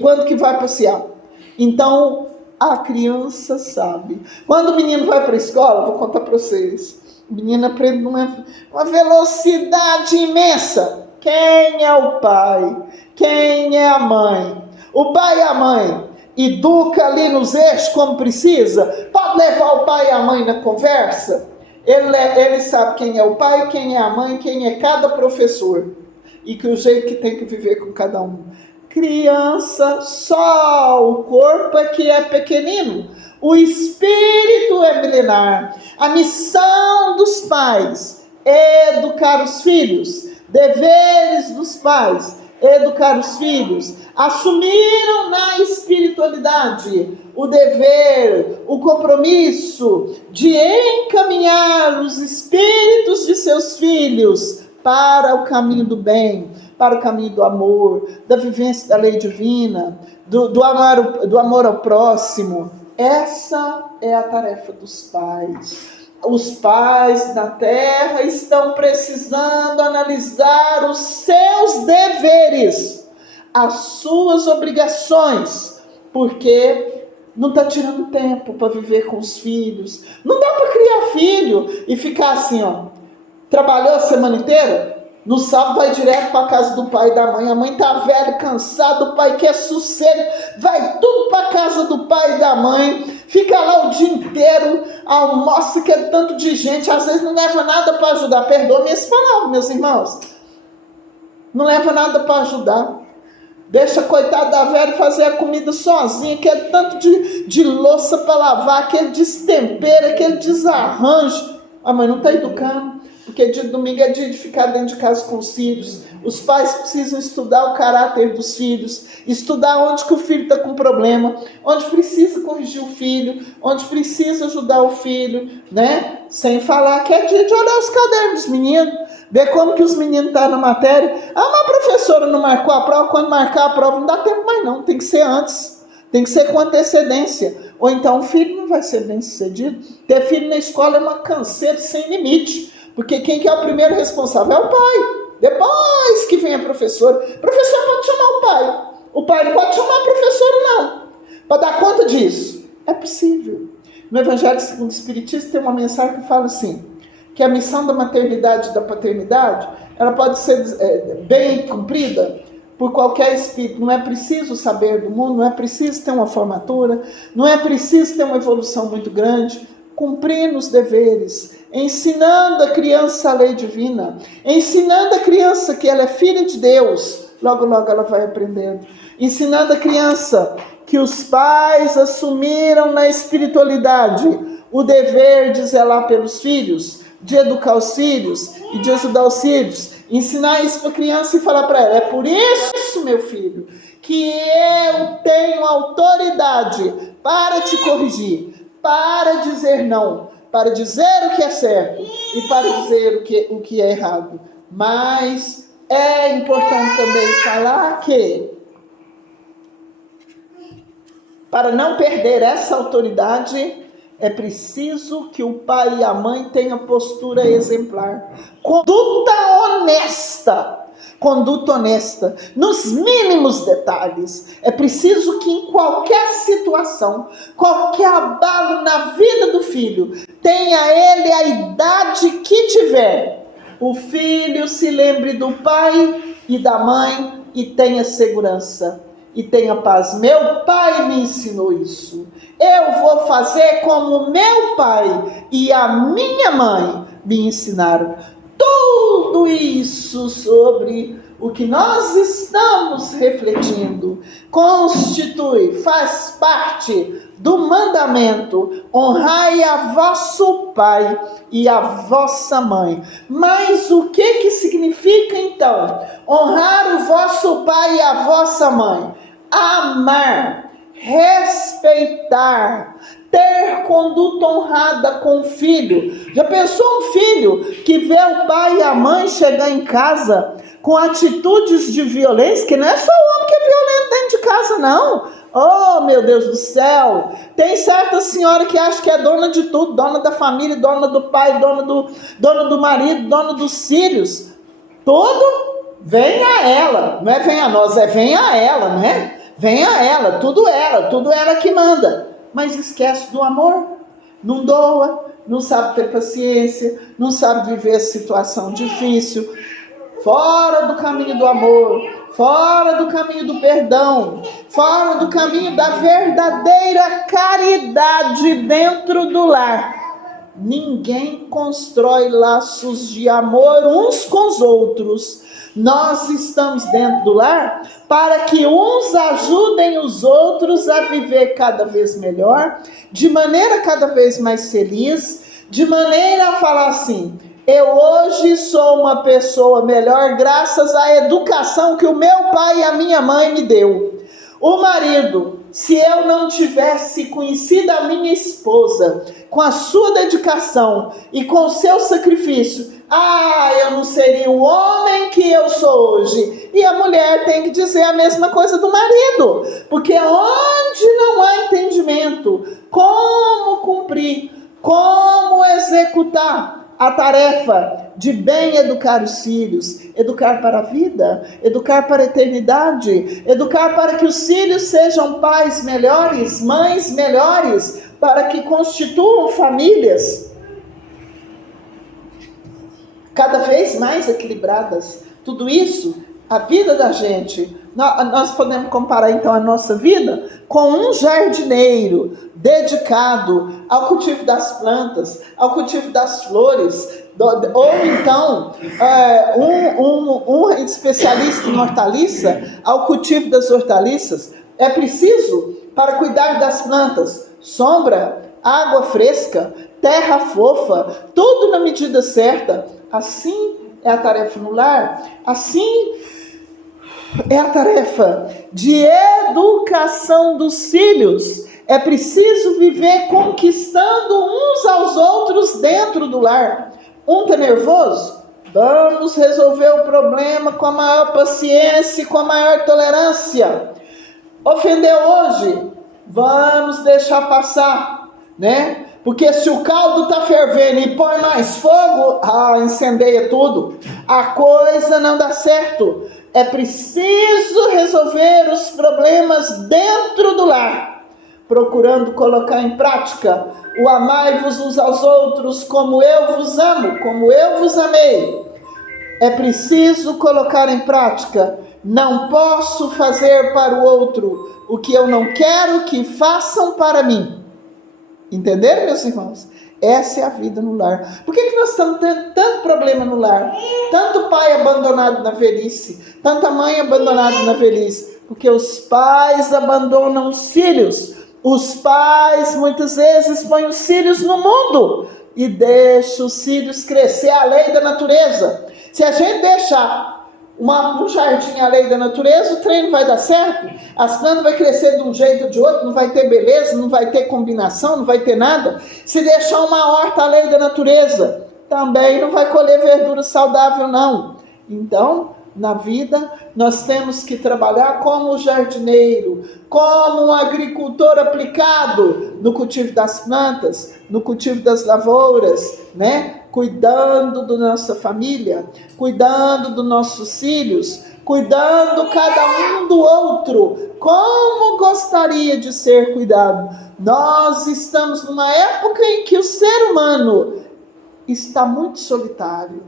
quando que vai passear. Então, a criança sabe. Quando o menino vai para a escola, vou contar para vocês. O menino aprende uma velocidade imensa. Quem é o pai? Quem é a mãe? O pai e a mãe educa ali nos eixos como precisa? Pode levar o pai e a mãe na conversa? Ele sabe quem é o pai, quem é a mãe, quem é cada professor. E que o jeito que tem que viver com cada um. Criança, só o corpo é que é pequenino. O espírito é milenar. A missão dos pais é educar os filhos. Deveres dos pais, educar os filhos. Assumiram na espiritualidade o dever, o compromisso de encaminhar os espíritos de seus filhos para o caminho do bem, para o caminho do amor, da vivência da lei divina, do amor ao próximo. Essa é a tarefa dos pais. Os pais na terra estão precisando analisar os seus deveres, as suas obrigações, porque não está tirando tempo para viver com os filhos. Não dá para criar filho e ficar assim, trabalhou a semana inteira, no sábado vai direto para a casa do pai e da mãe. A mãe está velha, cansada, o pai quer sossego, vai tudo para a casa do pai e da mãe, fica lá o dia inteiro, almoça aquele tanto de gente, às vezes não leva nada para ajudar. Perdoa minhas palavras, meus irmãos. Não leva nada para ajudar. Deixa a coitada da velha fazer a comida sozinha, aquele tanto de louça para lavar, aquele destempero, aquele desarranjo. A mãe não está educando. Porque dia de domingo é dia de ficar dentro de casa com os filhos. Os pais precisam estudar o caráter dos filhos, estudar onde que o filho está com problema, onde precisa corrigir o filho, onde precisa ajudar o filho, né? Sem falar que é dia de olhar os cadernos dos meninos, ver como que os meninos estão na matéria. Mas a professora não marcou a prova, quando marcar a prova não dá tempo mais não, tem que ser antes, tem que ser com antecedência. Ou então o filho não vai ser bem sucedido. Ter filho na escola é uma canseira sem limite. Porque quem que é o primeiro responsável é o pai. Depois que vem a professora. O professor pode chamar o pai. O pai não pode chamar a professora, não. Para dar conta disso. É possível. No Evangelho segundo o Espiritismo tem uma mensagem que fala assim, que a missão da maternidade e da paternidade, ela pode ser bem cumprida por qualquer espírito. Não é preciso saber do mundo, não é preciso ter uma formatura, não é preciso ter uma evolução muito grande. Cumprindo os deveres, ensinando a criança a lei divina, ensinando a criança que ela é filha de Deus, logo logo ela vai aprendendo, ensinando a criança que os pais assumiram na espiritualidade o dever de zelar pelos filhos, de educar os filhos e de ajudar os filhos, ensinar isso para a criança e falar para ela, é por isso, meu filho, que eu tenho autoridade para te corrigir, para dizer não, para dizer o que é certo e para dizer o que é errado. Mas é importante também falar que, para não perder essa autoridade, é preciso que o pai e a mãe tenham postura exemplar. Conduta honesta, nos mínimos detalhes. É preciso que em qualquer situação, qualquer abalo na vida do filho, tenha ele a idade que tiver, o filho se lembre do pai e da mãe e tenha segurança e tenha paz. Meu pai me ensinou isso. Eu vou fazer como meu pai e a minha mãe me ensinaram. Tudo isso sobre o que nós estamos refletindo, constitui, faz parte do mandamento: honrai a vosso pai e a vossa mãe. Mas o que significa então honrar o vosso pai e a vossa mãe? Amar, respeitar, ter conduta honrada com o filho. Já pensou um filho que vê o pai e a mãe chegar em casa com atitudes de violência? Que não é só o homem que é violento dentro de casa, não. Oh, meu Deus do céu! Tem certa senhora que acha que é dona de tudo, dona da família, dona do pai, dona do marido, dona dos filhos. Tudo vem a ela. Não é vem a nós, é vem a ela, não é? Vem a ela, tudo ela que manda. Mas esquece do amor. Não doa, não sabe ter paciência, não sabe viver situação difícil. Fora do caminho do amor, fora do caminho do perdão, fora do caminho da verdadeira caridade dentro do lar. Ninguém constrói laços de amor uns com os outros. Nós estamos dentro do lar para que uns ajudem os outros a viver cada vez melhor, de maneira cada vez mais feliz, de maneira a falar assim: eu hoje sou uma pessoa melhor graças à educação que o meu pai e a minha mãe me deu. O marido, se eu não tivesse conhecido a minha esposa, com a sua dedicação e com o seu sacrifício, eu não seria o homem que eu sou hoje. E a mulher tem que dizer a mesma coisa do marido, porque onde não há entendimento, como cumprir, como executar a tarefa de bem educar os filhos, educar para a vida, educar para a eternidade, educar para que os filhos sejam pais melhores, mães melhores, para que constituam famílias cada vez mais equilibradas. Tudo isso, a vida da gente, nós podemos comparar então a nossa vida com um jardineiro dedicado ao cultivo das plantas, ao cultivo das flores, ou então um especialista em hortaliça, ao cultivo das hortaliças. É preciso, para cuidar das plantas, sombra, água fresca, terra fofa, tudo na medida certa. Assim é a tarefa no lar, assim é a tarefa de educação dos filhos. É preciso viver conquistando uns aos outros dentro do lar. Um está nervoso? Vamos resolver o problema com a maior paciência e com a maior tolerância. Ofendeu hoje? Vamos deixar passar, né? Porque se o caldo está fervendo e põe mais fogo, incendeia tudo. A coisa não dá certo. É preciso resolver os problemas dentro do lar, procurando colocar em prática o amai-vos uns aos outros como eu vos amo, como eu vos amei. É preciso colocar em prática: não posso fazer para o outro o que eu não quero que façam para mim. Entenderam, meus irmãos? Essa é a vida no lar. Por que nós estamos tendo tanto problema no lar? Tanto pai abandonado na velhice, tanta mãe abandonada na velhice? Porque os pais abandonam os filhos. Os pais muitas vezes põem os filhos no mundo e deixam os filhos crescer à lei da natureza. Se a gente deixar um jardim à lei da natureza, o trem não vai dar certo. As plantas vão crescer de um jeito ou de outro, não vai ter beleza, não vai ter combinação, não vai ter nada. Se deixar uma horta à lei da natureza, também não vai colher verdura saudável, não. Então, na vida, nós temos que trabalhar como jardineiro, como um agricultor aplicado no cultivo das plantas, no cultivo das lavouras, né? Cuidando da nossa família, cuidando dos nossos filhos, cuidando cada um do outro, como gostaria de ser cuidado. Nós estamos numa época em que o ser humano está muito solitário,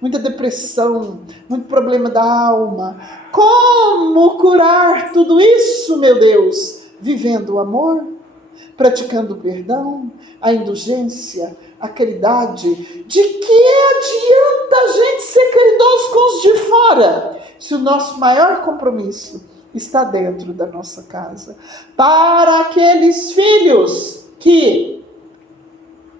muita depressão, muito problema da alma. Como curar tudo isso, meu Deus? Vivendo o amor, praticando o perdão, a indulgência, a caridade. De que adianta a gente ser caridoso com os de fora, se o nosso maior compromisso está dentro da nossa casa. Para aqueles filhos que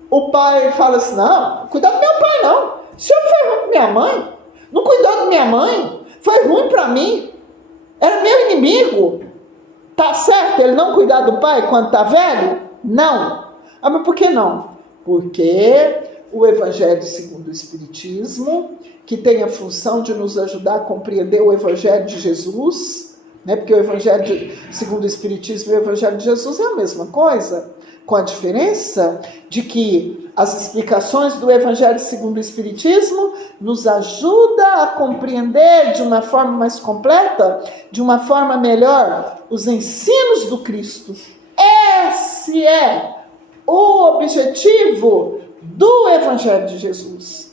o pai fala assim, não, cuidado do meu pai não. O senhor foi ruim com minha mãe, não cuidou da minha mãe, foi ruim para mim, era meu inimigo. Tá certo ele não cuidar do pai quando está velho? Não. Ah, mas por que não? Porque o Evangelho segundo o Espiritismo, que tem a função de nos ajudar a compreender o Evangelho de Jesus, né? Porque o Evangelho segundo o Espiritismo e o Evangelho de Jesus é a mesma coisa, com a diferença de que as explicações do Evangelho segundo o Espiritismo nos ajudam a compreender de uma forma mais completa, de uma forma melhor, os ensinos do Cristo. Esse é o objetivo do Evangelho de Jesus.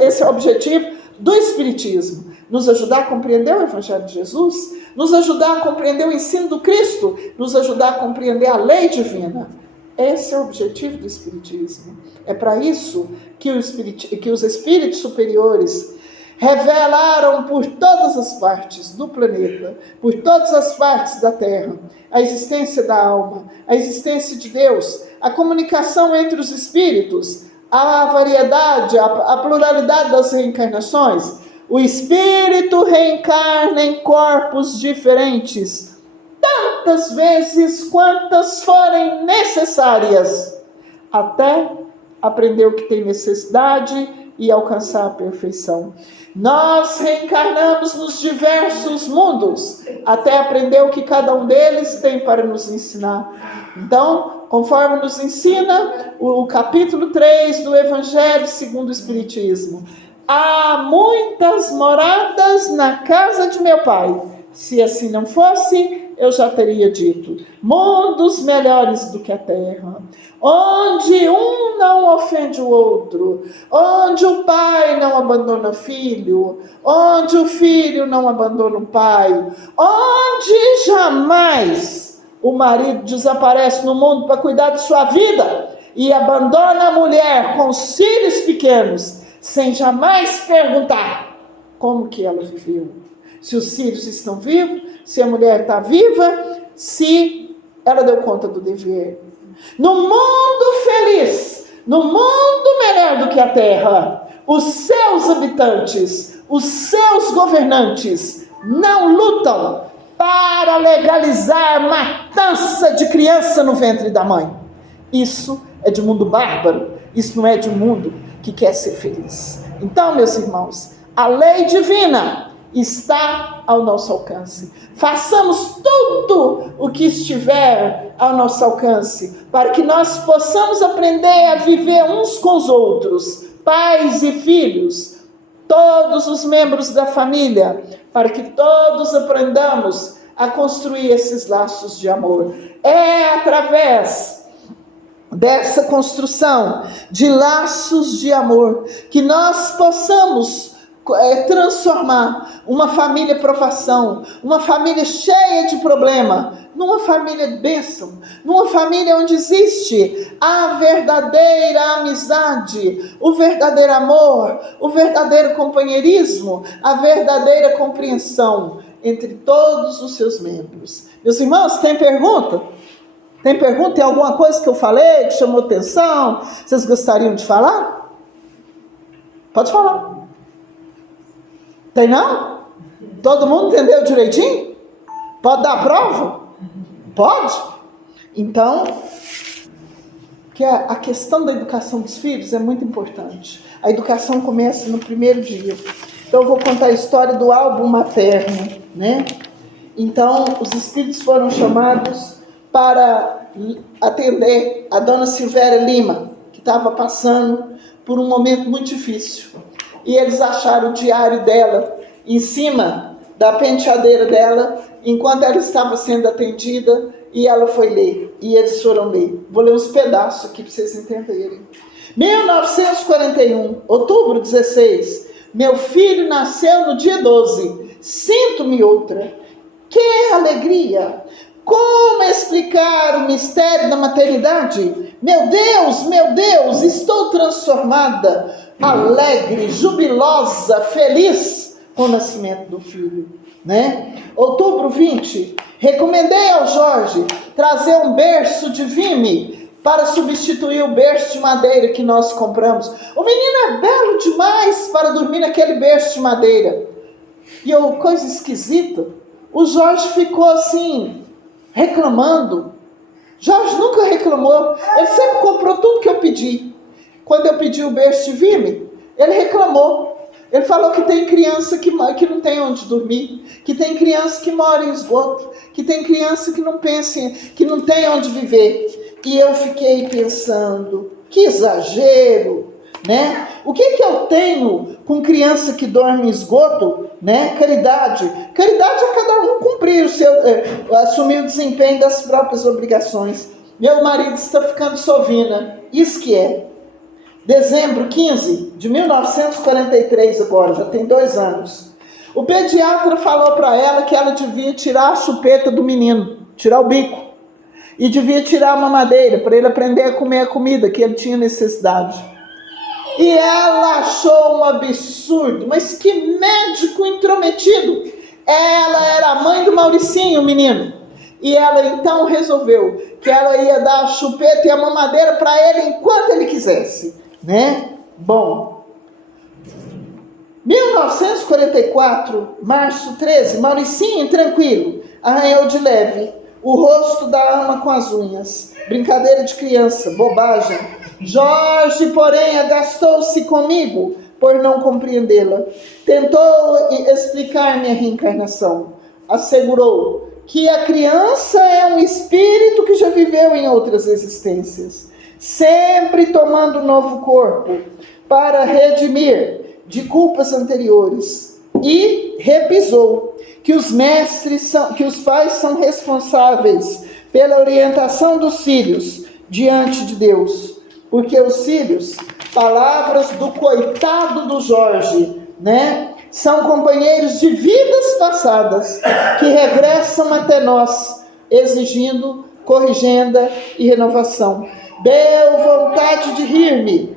Esse é o objetivo do Espiritismo. Nos ajudar a compreender o Evangelho de Jesus, nos ajudar a compreender o ensino do Cristo, nos ajudar a compreender a lei divina. Esse é o objetivo do Espiritismo. É para isso que os espíritos superiores revelaram por todas as partes do planeta, por todas as partes da Terra, a existência da alma, a existência de Deus, a comunicação entre os espíritos, a variedade, a pluralidade das reencarnações. O espírito reencarna em corpos diferentes, tantas vezes quantas forem necessárias, até aprender o que tem necessidade e alcançar a perfeição. Nós reencarnamos nos diversos mundos, até aprender o que cada um deles tem para nos ensinar. Então, conforme nos ensina o capítulo 3 do Evangelho segundo o Espiritismo, há muitas moradas na casa de meu Pai. Se assim não fosse, eu já teria dito. Mundos melhores do que a terra, onde um não ofende o outro, onde o pai não abandona o filho, onde o filho não abandona o pai, onde jamais o marido desaparece no mundo para cuidar de sua vida e abandona a mulher com os filhos pequenos, sem jamais perguntar como que ela viveu. Se os filhos estão vivos, se a mulher está viva, se ela deu conta do dever. No mundo feliz, no mundo melhor do que a terra, os seus habitantes, os seus governantes não lutam para legalizar matança de criança no ventre da mãe. Isso é de mundo bárbaro, isso não é de um mundo que quer ser feliz. Então, meus irmãos, a lei divina está ao nosso alcance. Façamos tudo o que estiver ao nosso alcance, para que nós possamos aprender a viver uns com os outros, pais e filhos, todos os membros da família, para que todos aprendamos a construir esses laços de amor. É através dessa construção de laços de amor que nós possamos transformar uma família provação, uma família cheia de problema, numa família de bênção, numa família onde existe a verdadeira amizade, o verdadeiro amor, o verdadeiro companheirismo, a verdadeira compreensão entre todos os seus membros. Meus irmãos, tem pergunta? Tem pergunta? Tem alguma coisa que eu falei que chamou atenção? Vocês gostariam de falar? Pode falar. Tem não? Todo mundo entendeu direitinho? Pode dar a prova? Pode? Então, que a questão da educação dos filhos é muito importante. A educação começa no primeiro dia. Então, eu vou contar a história do álbum materno, né? Então, os espíritos foram chamados para atender a dona Silvéria Lima, que estava passando por um momento muito difícil. E eles acharam o diário dela em cima da penteadeira dela, enquanto ela estava sendo atendida, e ela foi ler. E eles foram ler. Vou ler uns pedaços aqui para vocês entenderem. 1941, outubro 16. Meu filho nasceu no dia 12. Sinto-me outra. Que alegria! Como explicar o mistério da maternidade? Meu Deus, estou transformada, alegre, jubilosa, feliz. com o nascimento do filho, né? Outubro 20, recomendei ao Jorge trazer um berço de vime para substituir o berço de madeira que nós compramos. O menino é belo demais para dormir naquele berço de madeira. E coisa esquisita, o Jorge ficou assim, reclamando. Jorge nunca reclamou, ele sempre comprou tudo que eu pedi. Quando eu pedi o berço de vime, ele reclamou. Ele falou que tem criança que não tem onde dormir, que tem criança que mora em esgoto, que tem criança que não pensa, que não tem onde viver. E eu fiquei pensando, que exagero, né? O que eu tenho com criança que dorme em esgoto, né? Caridade. Caridade é cada um cumprir assumir o desempenho das próprias obrigações. Meu marido está ficando sovina. Isso que é. Dezembro 15 de 1943 agora, já tem 2 anos. O pediatra falou para ela que ela devia tirar a chupeta do menino, tirar o bico. E devia tirar a mamadeira para ele aprender a comer a comida que ele tinha necessidade. E ela achou um absurdo, mas que médico intrometido. Ela era a mãe do Mauricinho, o menino. E ela então resolveu que ela ia dar a chupeta e a mamadeira para ele enquanto ele quisesse, né? Bom, 1944, março 13, Mauricinho, tranquilo, arranhou de leve o rosto da ama com as unhas. Brincadeira de criança, bobagem. Jorge, porém, agastou-se comigo por não compreendê-la. Tentou explicar-me a reencarnação. Assegurou que a criança é um espírito que já viveu em outras existências, sempre tomando um novo corpo para redimir de culpas anteriores. E repisou que que os pais são responsáveis pela orientação dos filhos diante de Deus. Porque os filhos, palavras do coitado do Jorge, né? São companheiros de vidas passadas que regressam até nós, exigindo corrigenda e renovação. Deu vontade de rir-me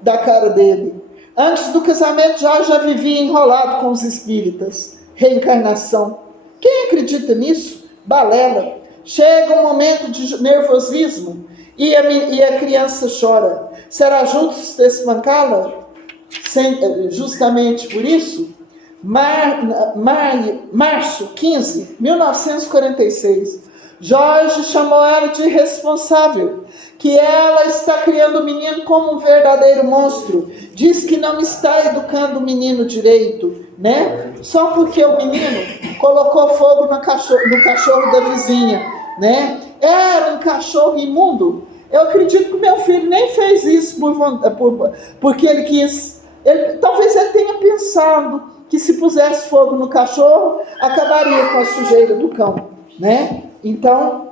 da cara dele. Antes do casamento já vivia enrolado com os espíritas. Reencarnação. Quem acredita nisso? Balela. Chega um momento de nervosismo e a criança chora. Será justo espancá-la? Justamente por isso, março 15, 1946, Jorge chamou ela de irresponsável, que ela está criando o menino como um verdadeiro monstro. Diz que não está educando o menino direito, né? Só porque o menino colocou fogo no cachorro da vizinha, né? Era um cachorro imundo. Eu acredito que meu filho nem fez isso porque ele quis. Talvez ele tenha pensado que se pusesse fogo no cachorro, acabaria com a sujeira do cão, né? Então,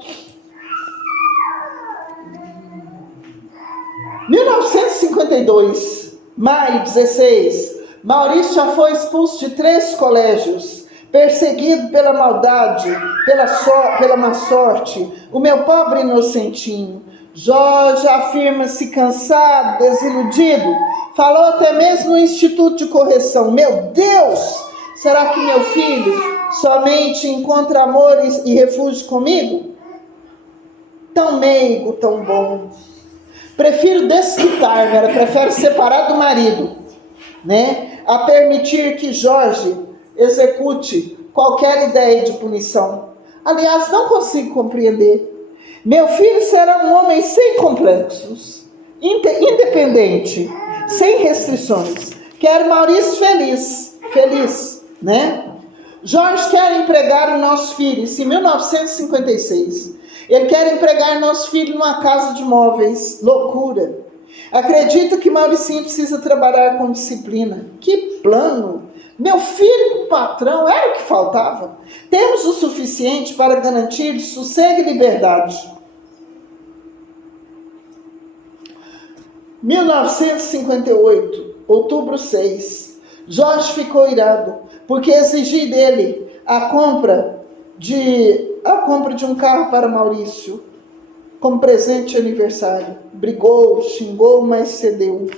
1952, maio 16, Maurício já foi expulso de 3 colégios, perseguido pela maldade, pela má sorte, o meu pobre inocentinho. Jorge afirma-se cansado, desiludido, falou até mesmo no Instituto de Correção. Meu Deus, será que meu filho somente encontra amor e refúgio comigo? Tão meigo, tão bom. Prefiro desquitar-me, prefere separar do marido, né? A permitir que Jorge execute qualquer ideia de punição. Aliás, não consigo compreender. Meu filho será um homem sem complexos, independente, sem restrições. Quero Maurício feliz, né? Jorge quer empregar o nosso filho, isso em 1956. Ele quer empregar nosso filho numa casa de móveis. Loucura. Acredita que Mauricinho precisa trabalhar com disciplina. Que plano! Meu filho com o patrão era o que faltava. Temos o suficiente para garantir sossego e liberdade. 1958, outubro 6. Jorge ficou irado, porque exigi dele a compra de um carro para Maurício, como presente de aniversário. Brigou, xingou, mas cedeu.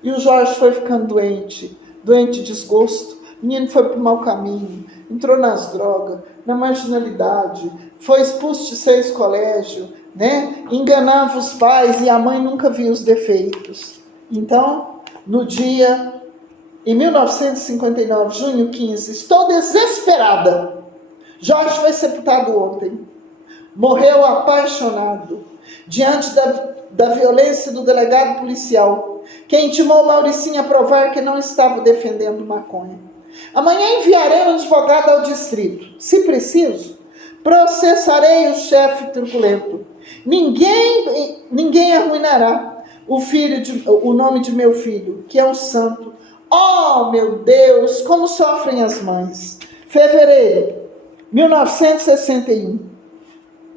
E o Jorge foi ficando doente de desgosto. O menino foi para o mau caminho, entrou nas drogas, na marginalidade, foi expulso de 6 colégios, né? Enganava os pais e a mãe nunca viu os defeitos. Então, em 1959, junho 15, estou desesperada. Jorge foi sepultado ontem. Morreu apaixonado diante da violência do delegado policial, que intimou Mauricinho a provar que não estava defendendo maconha. Amanhã enviarei um advogado ao distrito. Se preciso, processarei o chefe truculento. Ninguém arruinará o nome de meu filho, que é um santo. Oh, meu Deus, como sofrem as mães. Fevereiro, 1961.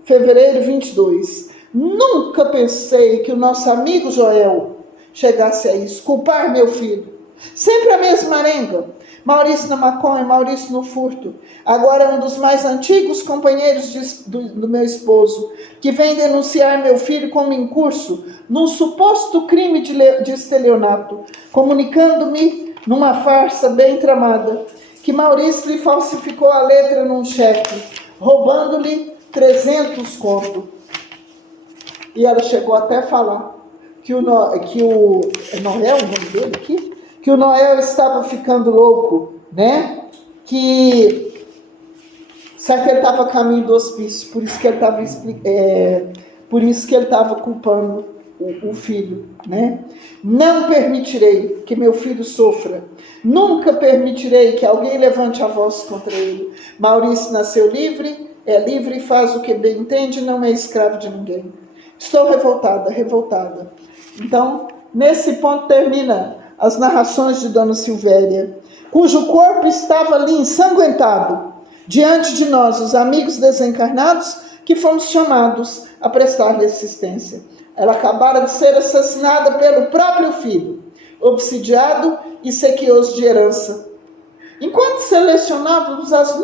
Fevereiro 22. Nunca pensei que o nosso amigo Joel chegasse a isso, culpar meu filho. Sempre a mesma arenga. Maurício na maconha, Maurício no furto. Agora é um dos mais antigos companheiros do meu esposo, que vem denunciar meu filho como incurso num suposto crime de estelionato, comunicando-me numa farsa bem tramada, que Maurício lhe falsificou a letra num cheque, roubando-lhe 300 contos. E ela chegou até a falar que o Noel, o nome dele aqui? Que o Noel estava ficando louco, né? Será que ele estava a caminho do hospício? Por isso que ele estava culpando o filho, né? Não permitirei que meu filho sofra. Nunca permitirei que alguém levante a voz contra ele. Maurício nasceu livre, é livre e faz o que bem entende, não é escravo de ninguém. Estou revoltada. Então, nesse ponto termina as narrações de Dona Silvéria, cujo corpo estava ali ensanguentado, diante de nós, os amigos desencarnados, que fomos chamados a prestar-lhe assistência. Ela acabara de ser assassinada pelo próprio filho, obsidiado e sequioso de herança. Enquanto selecionávamos as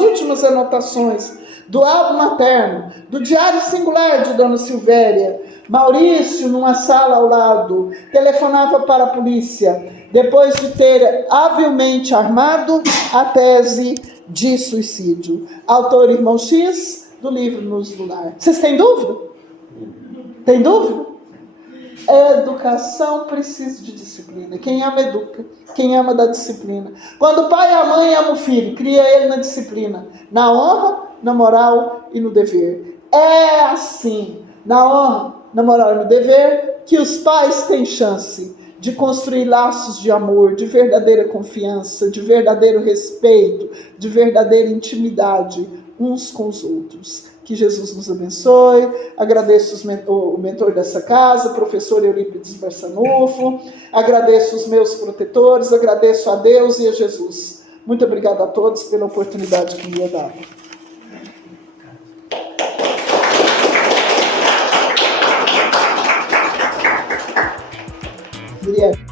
últimas anotações do álbum materno, do diário singular de Dona Silvéria, Maurício, numa sala ao lado, telefonava para a polícia, depois de ter habilmente armado a tese de suicídio. Autor Irmão X, do livro Luz do Lar. Vocês têm dúvida? Tem dúvida? Educação precisa de disciplina. Quem ama, educa. Quem ama, dá disciplina. Quando o pai e a mãe amam o filho, cria ele na disciplina, na honra, na moral e no dever. É assim, na honra, na moral e no dever, que os pais têm chance de construir laços de amor, de verdadeira confiança, de verdadeiro respeito, de verdadeira intimidade uns com os outros. Que Jesus nos abençoe. Agradeço o mentor dessa casa, professor Eurípides Barçanufo. Agradeço os meus protetores, agradeço a Deus e a Jesus. Muito obrigado a todos pela oportunidade que me é dada. Yeah.